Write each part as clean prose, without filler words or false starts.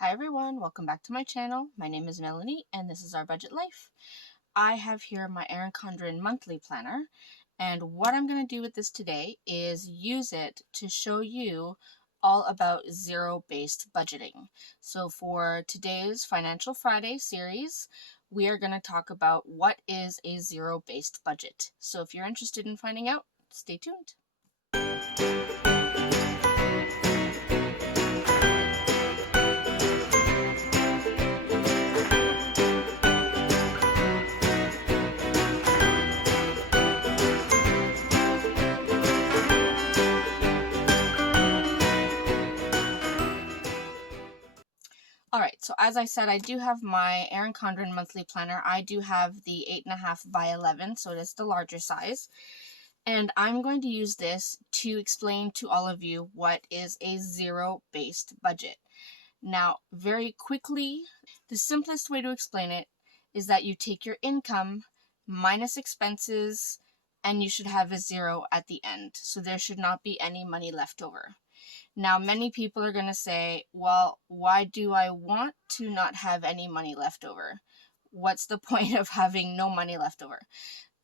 Hi everyone, welcome back to my channel. My name is Melanie and this is our budget life. I have here my Erin Condren Monthly Planner, and what I'm going to do with this today is use it to show you all about zero-based budgeting. So for today's Financial Friday series, we are going to talk about what is a zero-based budget. So if you're interested in finding out, stay tuned. Alright, so as I said, I do have my Erin Condren Monthly Planner. I do have the 8.5 by 11, so it is the larger size. And I'm going to use this to explain to all of you what is a zero-based budget. Now, very quickly, the simplest way to explain it is that you take your income minus expenses, and you should have a zero at the end. So there should not be any money left over. Now, many people are going to say, well, why do I want to not have any money left over? What's the point of having no money left over?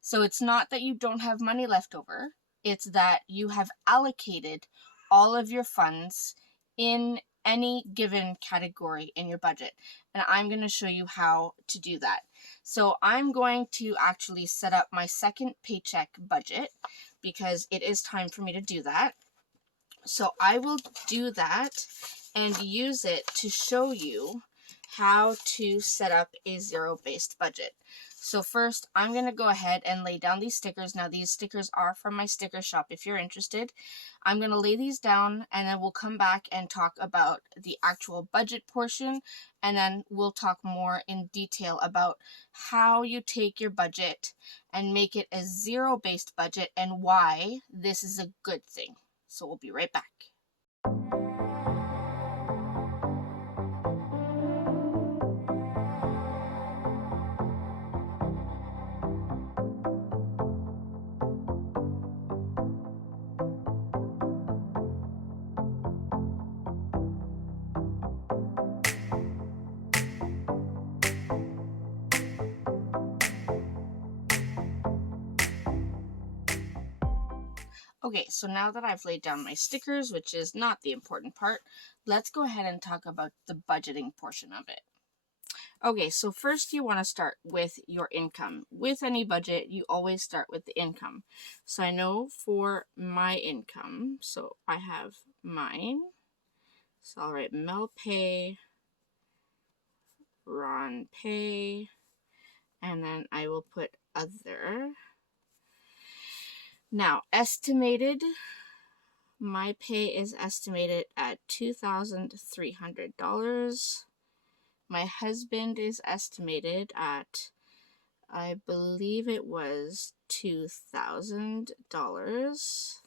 So it's not that you don't have money left over. It's that you have allocated all of your funds in any given category in your budget. And I'm going to show you how to do that. So I'm going to actually set up my second paycheck budget because it is time for me to do that. So I will do that and use it to show you how to set up a zero-based budget. So first, I'm going to go ahead and lay down these stickers. Now, these stickers are from my sticker shop if you're interested. I'm going to lay these down, and then we'll come back and talk about the actual budget portion, and then we'll talk more in detail about how you take your budget and make it a zero-based budget and why this is a good thing. So we'll be right back. Okay, so now that I've laid down my stickers, which is not the important part, let's go ahead and talk about the budgeting portion of it. Okay, so first you want to start with your income. With any budget, you always start with the income. So I know for my income, so I have mine. So I'll write Mel Pay, Ron Pay, and then I will put other. Now, estimated, my pay is estimated at $2,300. My husband is estimated at, I believe it was $2,000.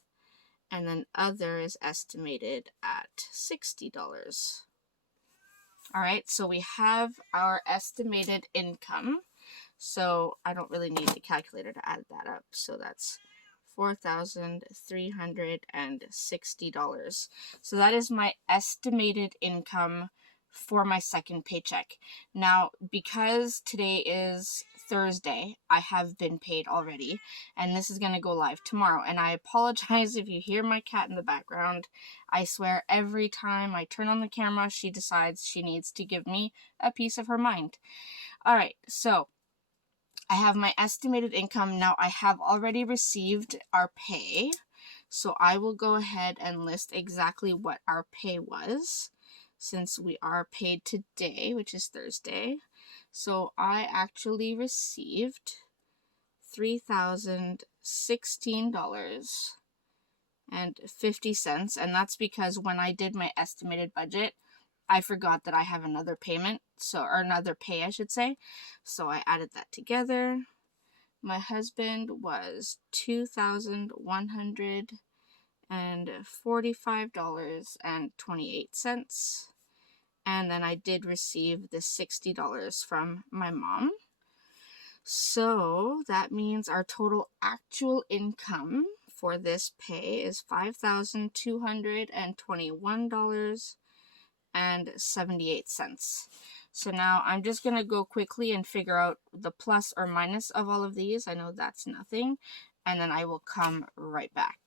And then other is estimated at $60. All right, so we have our estimated income. So I don't really need the calculator to add that up. So that's $4,360. So that is my estimated income for my second paycheck. Now, because today is Thursday, I have been paid already, and this is going to go live tomorrow. And I apologize if you hear my cat in the background. I swear every time I turn on the camera, she decides she needs to give me a piece of her mind. All right, so I have my estimated income. Now, I have already received our pay, so I will go ahead and list exactly what our pay was, since we are paid today, which is Thursday. So I actually received $3,016.50, and that's because when I did my estimated budget, I forgot that I have another payment, or another pay, I should say. So I added that together. My husband was $2,145.28. And then I did receive the $60 from my mom. So that means our total actual income for this pay is $5,221 So now I'm just going to go quickly and figure out the plus or minus of all of these. I know that's nothing. And then I will come right back.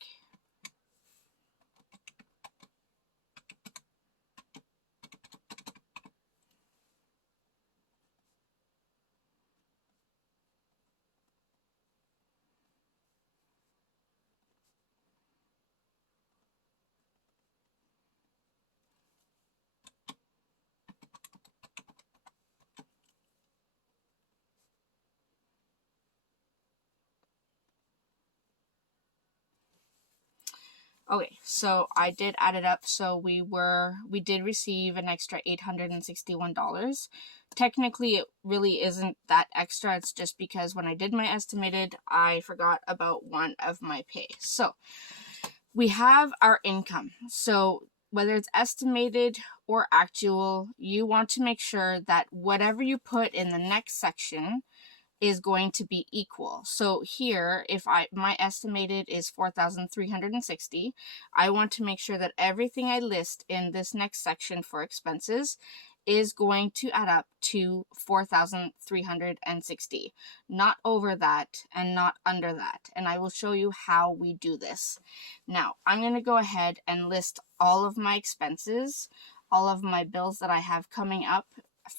Okay, so I did add it up. So we did receive an extra $861. Technically, it really isn't that extra. It's just because when I did my estimated, I forgot about one of my pay. So we have our income. So whether it's estimated or actual, you want to make sure that whatever you put in the next section is going to be equal. So here, if my estimated is 4,360, I want to make sure that everything I list in this next section for expenses is going to add up to 4,360, not over that and not under that. And I will show you how we do this. Now, I'm going to go ahead and list all of my expenses, all of my bills that I have coming up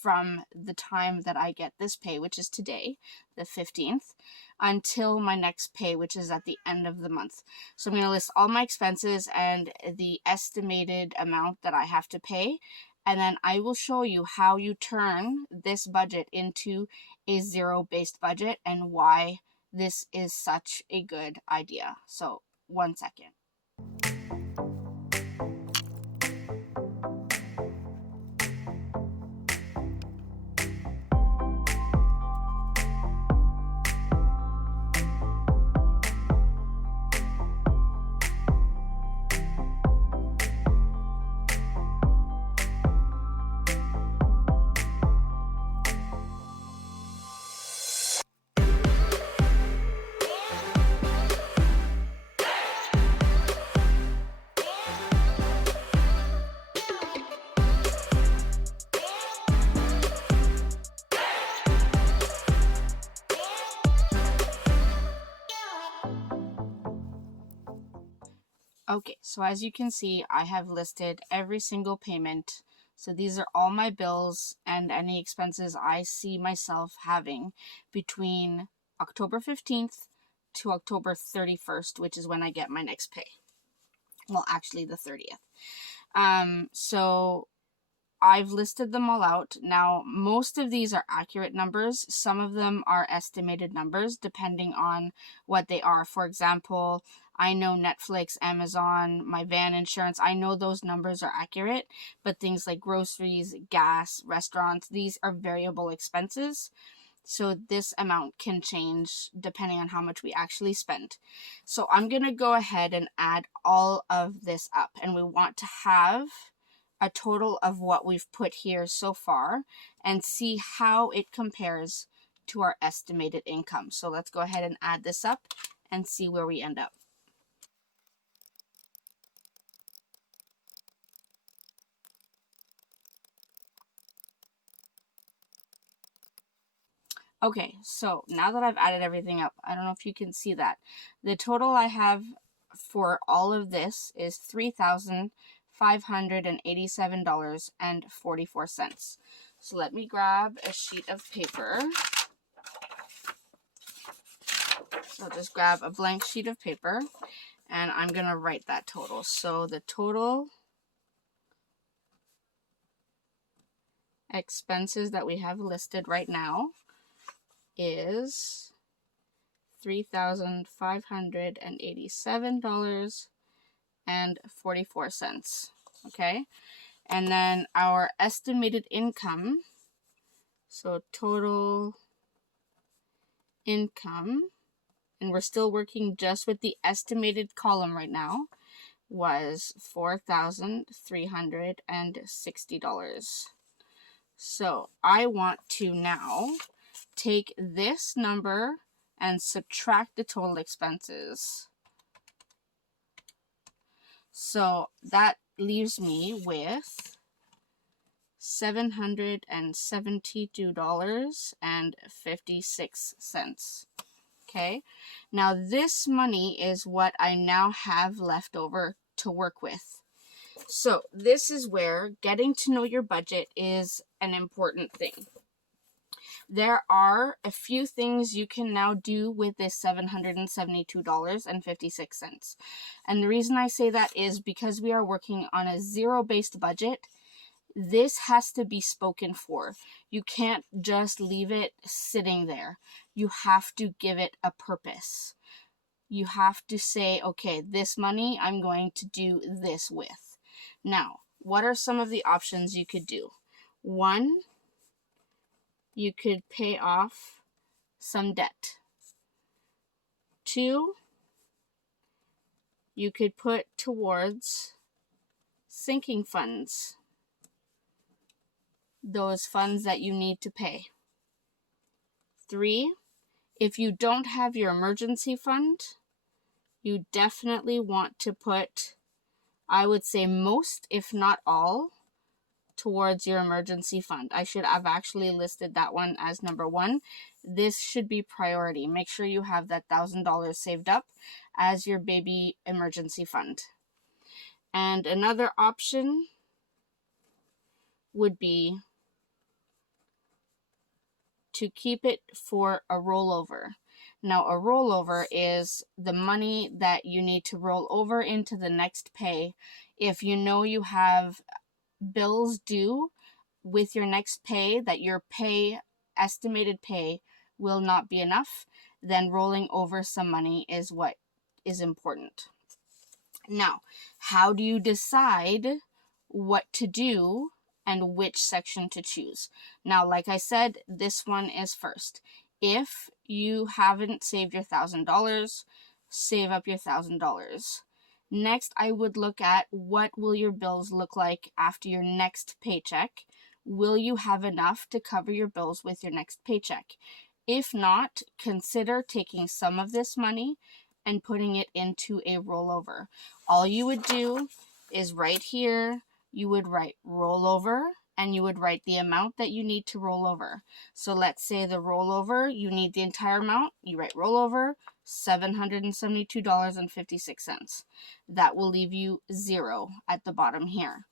from the time that I get this pay, which is today, the 15th, until my next pay, which is at the end of the month. So I'm going to list all my expenses and the estimated amount that I have to pay, and then I will show you how you turn this budget into a zero-based budget and why this is such a good idea. So 1 second. Okay, so as you can see, I have listed every single payment. So these are all my bills and any expenses I see myself having between October 15th to October 31st, which is when I get my next pay. Well, actually the 30th. So I've listed them all out. Now, most of these are accurate numbers. Some of them are estimated numbers depending on what they are. For example, I know Netflix, Amazon, my van insurance, I know those numbers are accurate, but things like groceries, gas, restaurants, these are variable expenses. So this amount can change depending on how much we actually spend. So I'm going to go ahead and add all of this up, and we want to have a total of what we've put here so far and see how it compares to our estimated income. So let's go ahead and add this up and see where we end up. Okay, so now that I've added everything up, I don't know if you can see that. The total I have for all of this is $3,587.44. So let me grab a sheet of paper. So just grab a blank sheet of paper and I'm going to write that total. So the total expenses that we have listed right now is $3,587.44. Okay, and then our estimated income, so total income, and we're still working just with the estimated column right now, was $4,360. So I want to now take this number and subtract the total expenses. So that leaves me with $772.56. Okay, now this money is what I now have left over to work with. So this is where getting to know your budget is an important thing. There are a few things you can now do with this $772.56. And the reason I say that is because we are working on a zero-based budget. This has to be spoken for. You can't just leave it sitting there. You have to give it a purpose. You have to say, okay, this money I'm going to do this with. Now, what are some of the options you could do? One, you could pay off some debt. Two, you could put towards sinking funds, those funds that you need to pay. Three, if you don't have your emergency fund, you definitely want to put, I would say most, if not all, towards your emergency fund. I should have actually listed that one as number one. This should be priority. Make sure you have that $1,000 saved up as your baby emergency fund. And another option would be to keep it for a rollover. Now, a rollover is the money that you need to roll over into the next pay. If you know you have bills due with your next pay, that your estimated pay will not be enough, then rolling over some money is what is important. Now, how do you decide what to do and which section to choose? Now, like I said, this one is first. If you haven't saved your $1,000, save up your $1,000. Next, I would look at what will your bills look like after your next paycheck. Will you have enough to cover your bills with your next paycheck? If not, consider taking some of this money and putting it into a rollover. All you would do is right here, you would write rollover and you would write the amount that you need to roll over. So let's say the rollover, you need the entire amount, you write rollover, $772.56. That will leave you zero at the bottom here.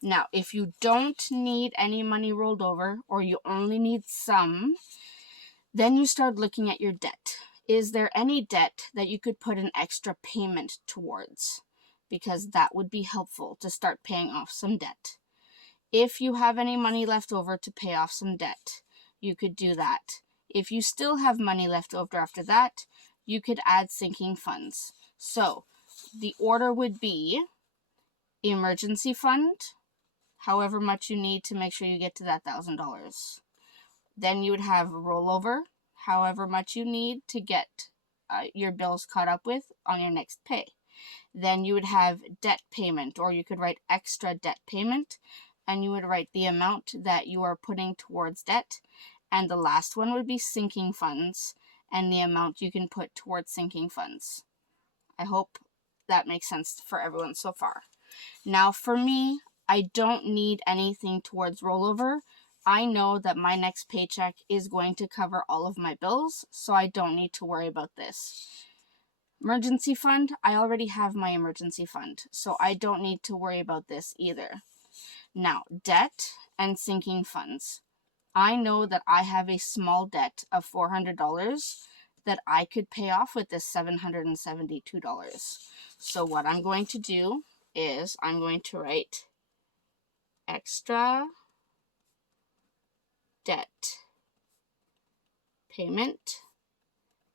Now, if you don't need any money rolled over or you only need some, then you start looking at your debt. Is there any debt that you could put an extra payment towards? Because that would be helpful to start paying off some debt. If you have any money left over to pay off some debt, you could do that. If you still have money left over after that, you could add sinking funds. So the order would be emergency fund, however much you need to make sure you get to that $1,000. Then you would have rollover, however much you need to get your bills caught up with on your next pay. Then you would have debt payment, or you could write extra debt payment, and you would write the amount that you are putting towards debt. And the last one would be sinking funds, and the amount you can put towards sinking funds. I hope that makes sense for everyone so far. Now for me, I don't need anything towards rollover. I know that my next paycheck is going to cover all of my bills, so I don't need to worry about this. Emergency fund, I already have my emergency fund, so I don't need to worry about this either. Now, debt and sinking funds. I know that I have a small debt of $400 that I could pay off with this $772. So what I'm going to do is I'm going to write extra debt payment,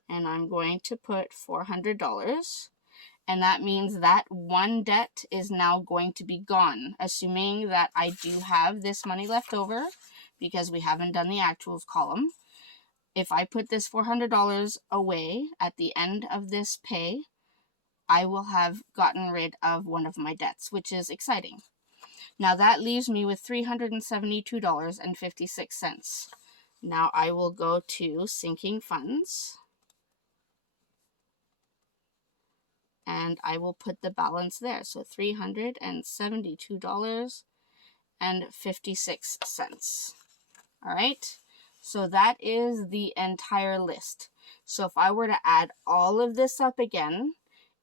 and I'm going to put $400, and that means that one debt is now going to be gone, assuming that I do have this money left over, because we haven't done the actuals column. If I put this $400 away at the end of this pay, I will have gotten rid of one of my debts, which is exciting. Now that leaves me with $372.56. Now I will go to sinking funds, and I will put the balance there. So $372.56. All right, so that is the entire list. So if I were to add all of this up again,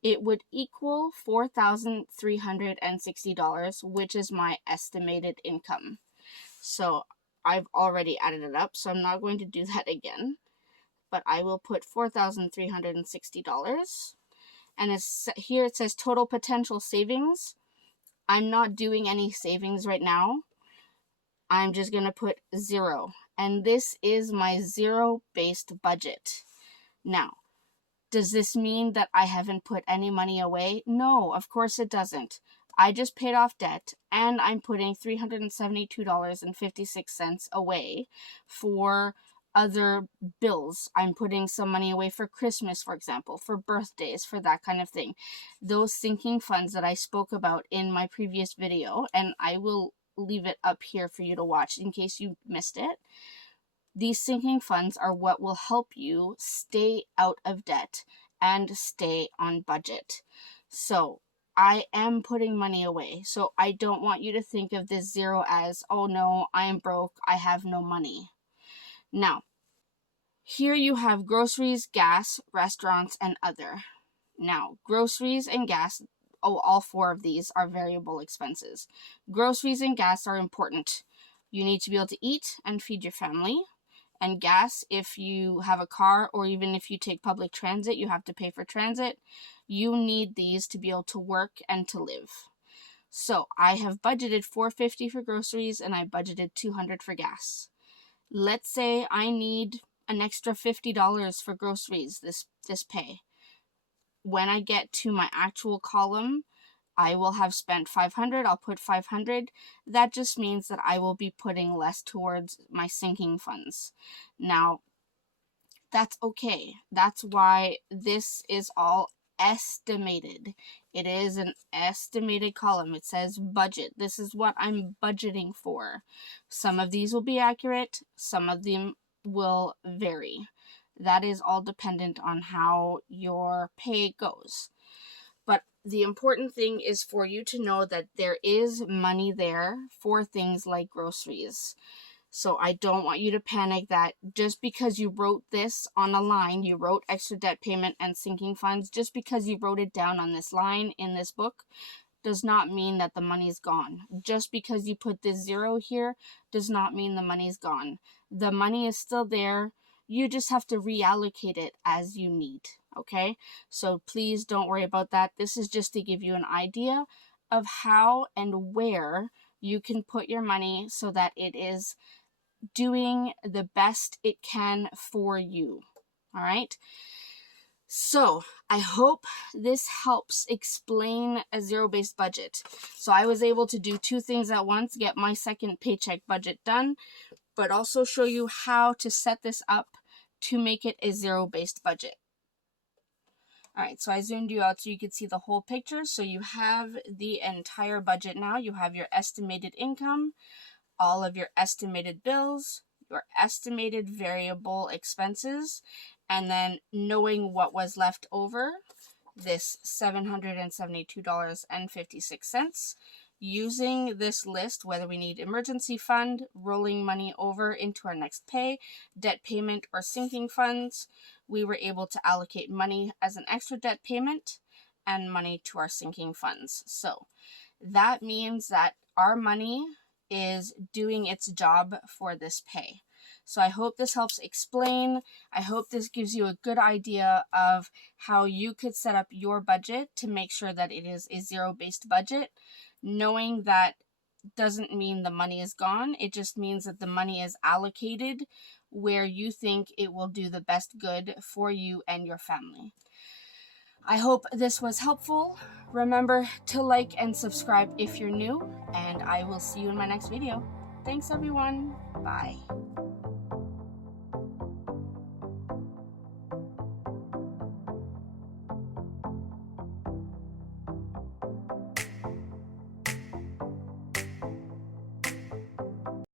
it would equal $4,360, which is my estimated income. So I've already added it up, so I'm not going to do that again, but I will put $4,360. And here it says total potential savings. I'm not doing any savings right now. I'm just going to put 0. And this is my zero-based budget. Now, does this mean that I haven't put any money away? No, of course it doesn't. I just paid off debt, and I'm putting $372.56 away for other bills. I'm putting some money away for Christmas, for example, for birthdays, for that kind of thing. Those sinking funds that I spoke about in my previous video, and I will leave it up here for you to watch in case you missed it. These sinking funds are what will help you stay out of debt and stay on budget. So I am putting money away. So I don't want you to think of this 0 as, oh no, I am broke, I have no money. Now, here you have groceries, gas, restaurants, and other. Now, groceries and gas, all 4 of these are variable expenses. Groceries and gas are important. You need to be able to eat and feed your family. And gas, if you have a car or even if you take public transit, you have to pay for transit. You need these to be able to work and to live. So I have budgeted $450 for groceries and I budgeted $200 for gas. Let's say I need an extra $50 for groceries this pay. When I get to my actual column, I will have spent $500. I'll put $500. That just means that I will be putting less towards my sinking funds. Now, that's okay. That's why this is all estimated. It is an estimated column. It says budget. This is what I'm budgeting for. Some of these will be accurate. Some of them will vary. That is all dependent on how your pay goes. But the important thing is for you to know that there is money there for things like groceries. So I don't want you to panic that just because you wrote this on a line, you wrote extra debt payment and sinking funds, just because you wrote it down on this line in this book does not mean that the money is gone. Just because you put this 0 here does not mean the money is gone. The money is still there. You just have to reallocate it as you need, okay? So please don't worry about that. This is just to give you an idea of how and where you can put your money so that it is doing the best it can for you, all right? So I hope this helps explain a zero-based budget. So I was able to do 2 things at once, get my second paycheck budget done, but also show you how to set this up to make it a zero-based budget. All right, so I zoomed you out so you could see the whole picture. So you have the entire budget now. You have your estimated income, all of your estimated bills, your estimated variable expenses, and then knowing what was left over, this $772.56. Using this list, whether we need emergency fund, rolling money over into our next pay, debt payment, or sinking funds, we were able to allocate money as an extra debt payment and money to our sinking funds. So that means that our money is doing its job for this pay. So I hope this helps explain. I hope this gives you a good idea of how you could set up your budget to make sure that it is a zero-based budget. Knowing that doesn't mean the money is gone. It just means that the money is allocated where you think it will do the best good for you and your family. I hope this was helpful. Remember to like and subscribe if you're new, and I will see you in my next video. Thanks, everyone. Bye.